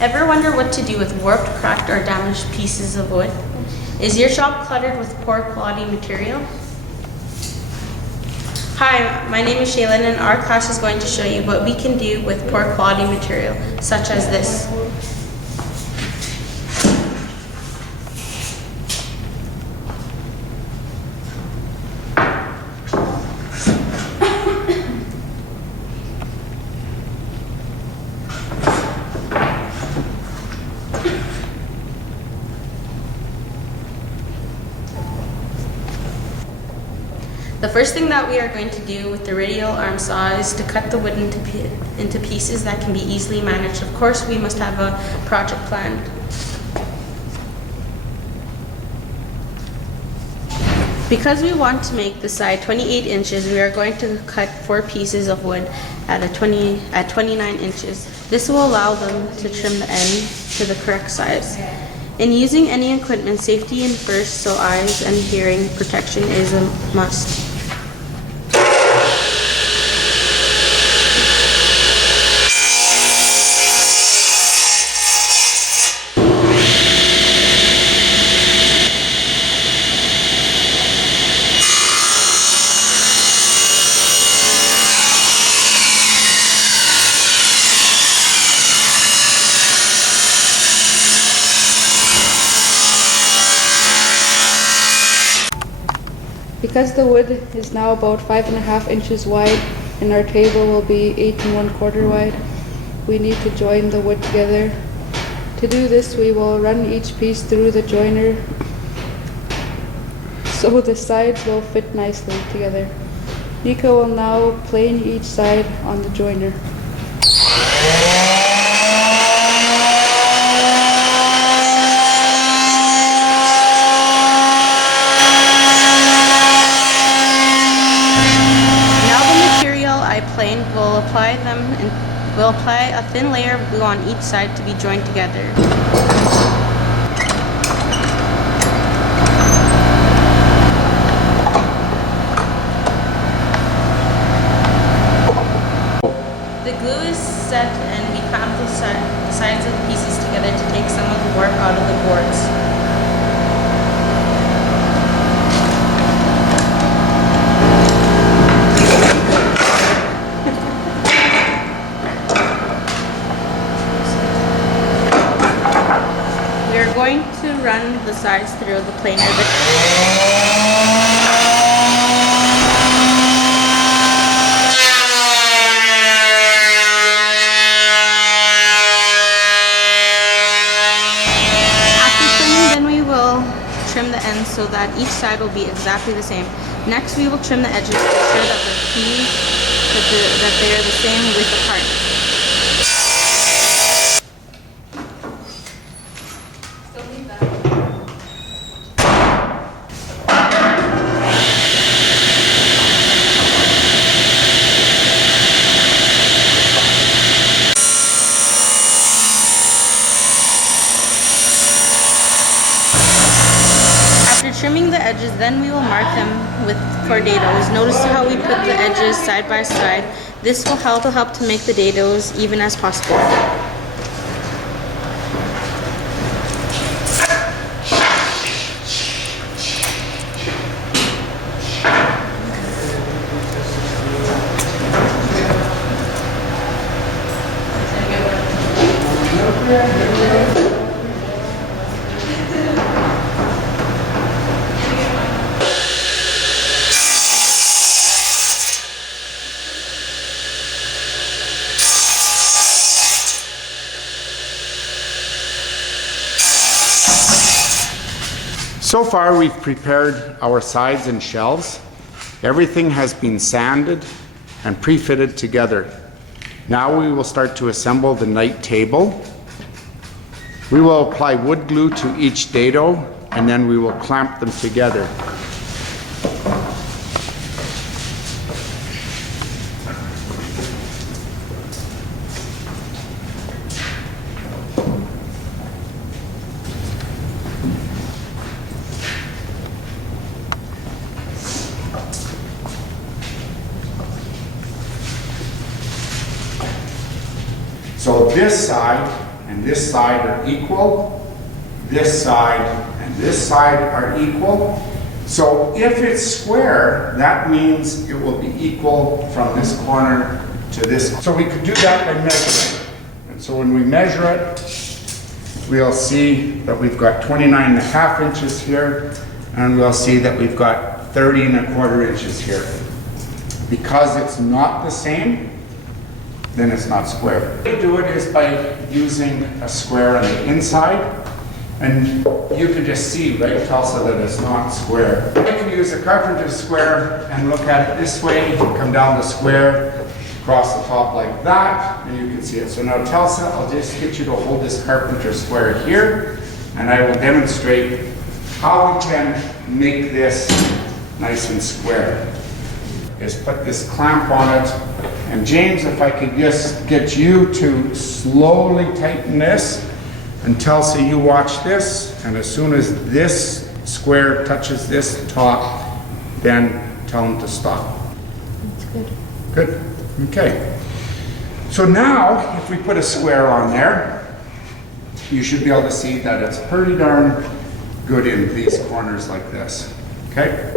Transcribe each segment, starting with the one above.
Ever wonder what to do with warped, cracked, or damaged pieces of wood? Is your shop cluttered with poor quality material? Hi, my name is Shaylin and our class is going to show you what we can do with poor quality material, such as this. The first thing that we are going to do with the radial arm saw is to cut the wood into pieces that can be easily managed. Of course, we must have a project planned. Because we want to make the side 28 inches, we are going to cut 4 pieces of wood at 29 inches. This will allow them to trim the end to the correct size. In using any equipment, safety in first, so eyes and hearing protection is a must. Because the wood is now about 5.5 inches wide and our table will be 8 1/4 wide, we need to join the wood together. To do this, we will run each piece through the joiner so the sides will fit nicely together. Nico will now plane each side on the joiner. We'll apply a thin layer of glue on each side to be joined together. The glue is set and we clamp the sides of the pieces together to take some of the warp out of the boards. Going to run the sides through the planer. After trimming, then we will trim the ends so that each side will be exactly the same. Next, we will trim the edges to ensure that that they are the same width apart. Trimming the edges, then we will mark them with dados. Notice how we put the edges side by side. This will help to make the dados even as possible. So far, we've prepared our sides and shelves. Everything has been sanded and pre-fitted together. Now we will start to assemble the night table. We will apply wood glue to each dado and then we will clamp them together. So this side and and this side are equal, this side and this side are equal. So if it's square, that means it will be equal from this corner to this. So we could do that by measuring. And so when we measure it, we'll see that we've got 29.5 inches here, and we'll see that we've got 30.25 inches here. Because it's not the same, then it's not square. The way to do it is by using a square on the inside, and you can just see, right, Tulsa, that it's not square. You can use a carpenter's square and look at it this way, come down the square, across the top like that, and you can see it. So now, Tulsa, I'll just get you to hold this carpenter's square here, and I will demonstrate how we can make this nice and square. Is put this clamp on it, and James, if I could just get you to slowly tighten this, and Tulsa, you watch this, and as soon as this square touches this top, then tell him to stop. That's good. Good, okay. So now, if we put a square on there, you should be able to see that it's pretty darn good in these corners like this, okay?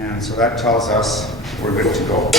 And so that tells us we're good to go.